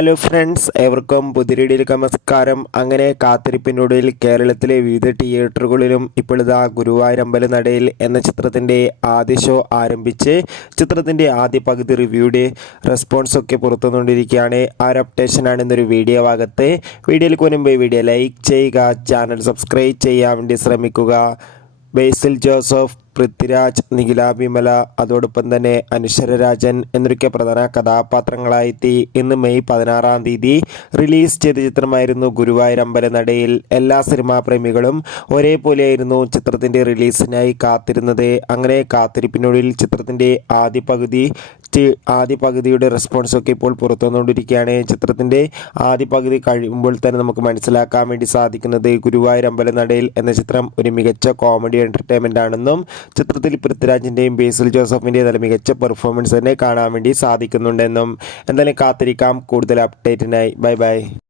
Hello friends, ഏവർക്കും പുതിയടിയിലേക്ക് നമസ്കാരം. അങ്ങനെ കാത്തിരിപ്പിനൊടുവിൽ കേരളത്തിലെ വിവിധ തിയേറ്ററുകളിലും ഇപ്പോഴിതാ ഗുരുവായൂരമ്പല നടയിൽ എന്ന ചിത്രത്തിൻ്റെ ആദ്യ ഷോ ആരംഭിച്ച് ചിത്രത്തിൻ്റെ ആദ്യ പകുതി റിവ്യൂയുടെ റെസ്പോൺസൊക്കെ പുറത്തുകൊണ്ടിരിക്കുകയാണ്. ആ ഒരു അപ്ഡേഷനാണ് ഇന്നൊരു വീഡിയോ ഭാഗത്ത്. വീഡിയോയിലേക്ക് വരുമ്പോൾ വീഡിയോ ലൈക്ക് ചെയ്യുക, ചാനൽ സബ്സ്ക്രൈബ് ചെയ്യാൻ വേണ്ടി ശ്രമിക്കുക. ബേസിൽ ജോസഫ്, പൃഥ്വിരാജ്, നിഖില വിമല, അതോടൊപ്പം തന്നെ അനശ്വര രാജൻ എന്നൊക്കെ പ്രധാന കഥാപാത്രങ്ങളായെത്തി ഇന്ന് മെയ് 16-ാം തീയതി റിലീസ് ചെയ്ത ചിത്രമായിരുന്നു ഗുരുവായൂരമ്പല നടയിൽ. എല്ലാ സിനിമാ പ്രേമികളും ഒരേപോലെയായിരുന്നു ചിത്രത്തിൻ്റെ റിലീസിനായി കാത്തിരുന്നത്. അങ്ങനെ കാത്തിരിപ്പിനുള്ളിൽ ചിത്രത്തിൻ്റെ ആദ്യ പകുതിയുടെ റെസ്പോൺസൊക്കെ ഇപ്പോൾ പുറത്തു വന്നുകൊണ്ടിരിക്കുകയാണ്. ചിത്രത്തിൻ്റെ ആദ്യ പകുതി കഴിയുമ്പോൾ തന്നെ നമുക്ക് മനസ്സിലാക്കാൻ വേണ്ടി സാധിക്കുന്നത് ഗുരുവായൂരമ്പല നടയിൽ എന്ന ചിത്രം ഒരു മികച്ച കോമഡി എൻ്റർടൈൻമെൻ്റ് ആണെന്നും ചിത്രത്തിൽ പൃഥ്വിരാജിൻ്റെയും ബേസിൽ ജോസഫിൻ്റെയും നല്ല മികച്ച പെർഫോമൻസ് തന്നെ കാണാൻ വേണ്ടി സാധിക്കുന്നുണ്ടെന്നും. എന്തായാലും കാത്തിരിക്കാം കൂടുതൽ അപ്ഡേറ്റിനായി. Bye bye.